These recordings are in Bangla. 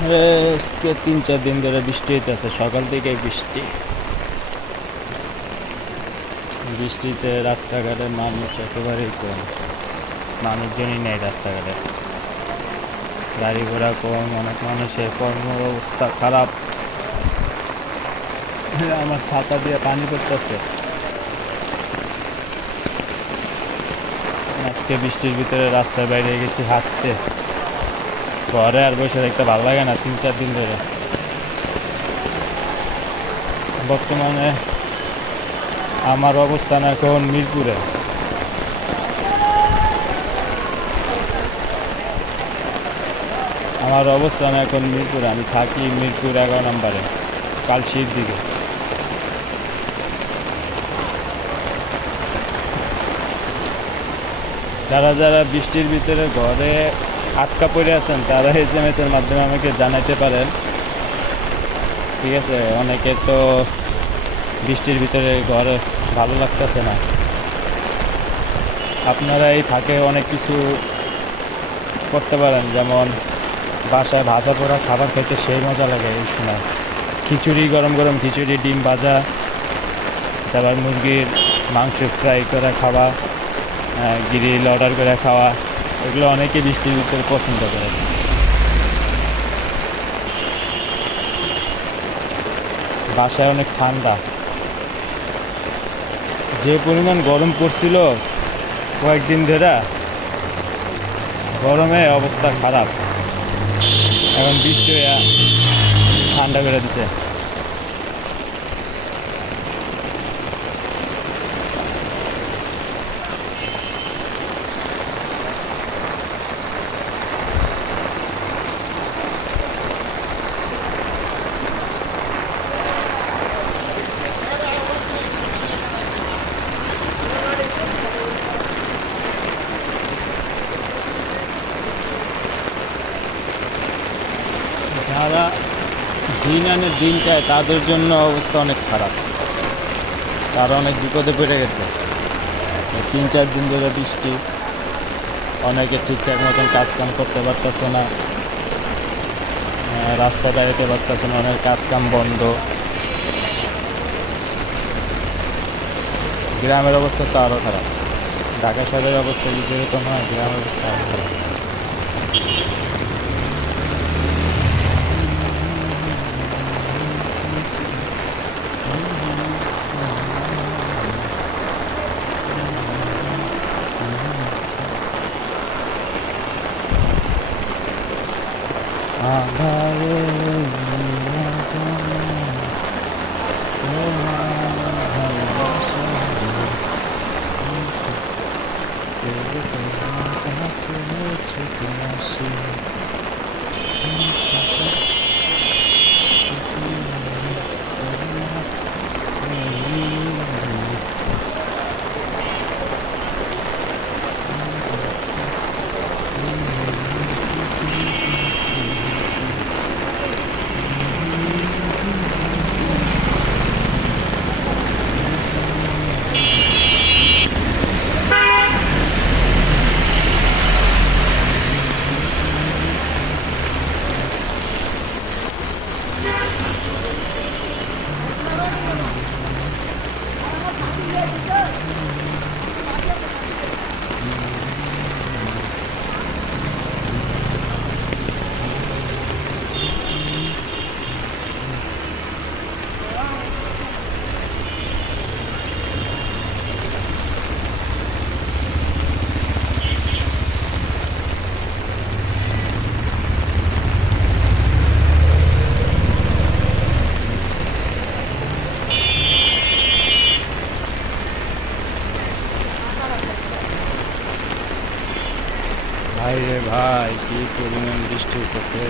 আজকে 3-4 দিন ধরে বৃষ্টি হইতেছে, সকাল থেকে বৃষ্টি। বৃষ্টিতে রাস্তাঘাটে মানুষ একেবারেই কম, মানুষজনই নেই রাস্তাঘাটে, গাড়ি ঘোড়া কম, অনেক মানুষের কর্ম অবস্থা খারাপ। আমার ছাতা দিয়ে পানি পড়তেছে। আজকে বৃষ্টির ভিতরে রাস্তায় বাইরে গেছি হাঁটতে, ঘরে আর বসে দেখতে ভালো লাগে না 3-4 দিন ধরে। বর্তমানে আমার অবস্থান এখন মিরপুরে। আমি থাকি মিরপুর 11 নম্বরে, কালশির দিকে। যারা যারা বৃষ্টির ভিতরে ঘরে আটকা পড়ে আছেন তারা SMS এর মাধ্যমে আমাকে জানাইতে পারেন, ঠিক আছে? অনেকে তো বৃষ্টির ভিতরে ঘরে ভালো লাগতেছে না। আপনারা এই ফাঁকে অনেক কিছু করতে পারেন, যেমন বাসায় ভাজা পোড়া খাবার খেতে সেই মজা লাগে এই সময়। খিচুড়ি, গরম গরম খিচুড়ি, ডিম ভাজা, তারপর মুরগির মাংস ফ্রাই করে খাওয়া, গ্রিল অর্ডার করে খাওয়া, এগুলো অনেকে বৃষ্টির ভিতরে পছন্দ করে। বাসায় অনেক ঠান্ডা, যে পরিমাণ গরম পড়ছিল কয়েকদিন ধরে, গরমে অবস্থা খারাপ। এখন বৃষ্টি হয়ে ঠান্ডা করে দিছে। যারা দিন আনে দিন খায় তাদের জন্য অবস্থা অনেক খারাপ, তারা অনেক বিপদে পড়ে গেছে। 3-4 দিন ধরে বৃষ্টি, অনেকে ঠিকঠাক মতন কাজকাম করতে পারতেছে না, রাস্তা দাঁড়াতে পারতেছে না, অনেক কাজকাম বন্ধ। গ্রামের অবস্থা তো আরও খারাপ। ঢাকা শহরের অবস্থা যদি এরকম হয়, গ্রামের অবস্থা আরও খারাপ। ভাই রে ভাই, কি পরিমাণ বৃষ্টি হচ্ছে!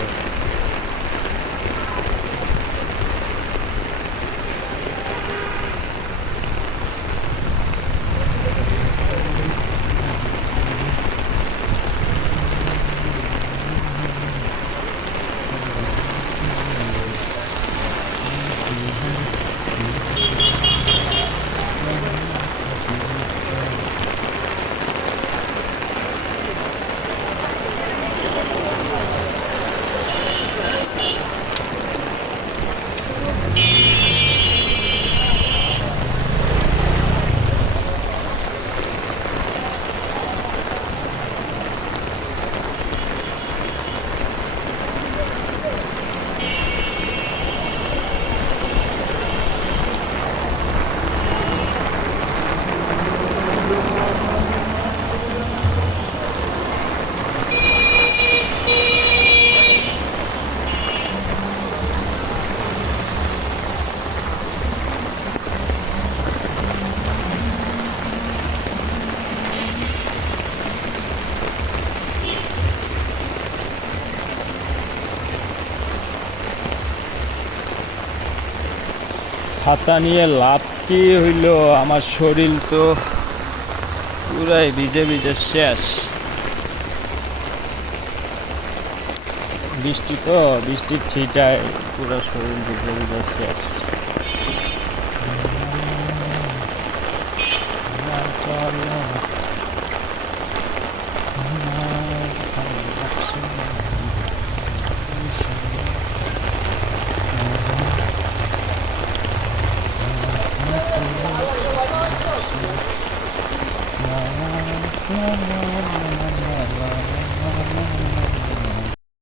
ছাতা নিয়ে লাভ কি হইল, আমার শরীর তো পুরাই ভিজে ভিজে শেষ। বৃষ্টি তো, বৃষ্টির ছিটায় পুরো শরীর ভিজে ভিজে শেষ। চলো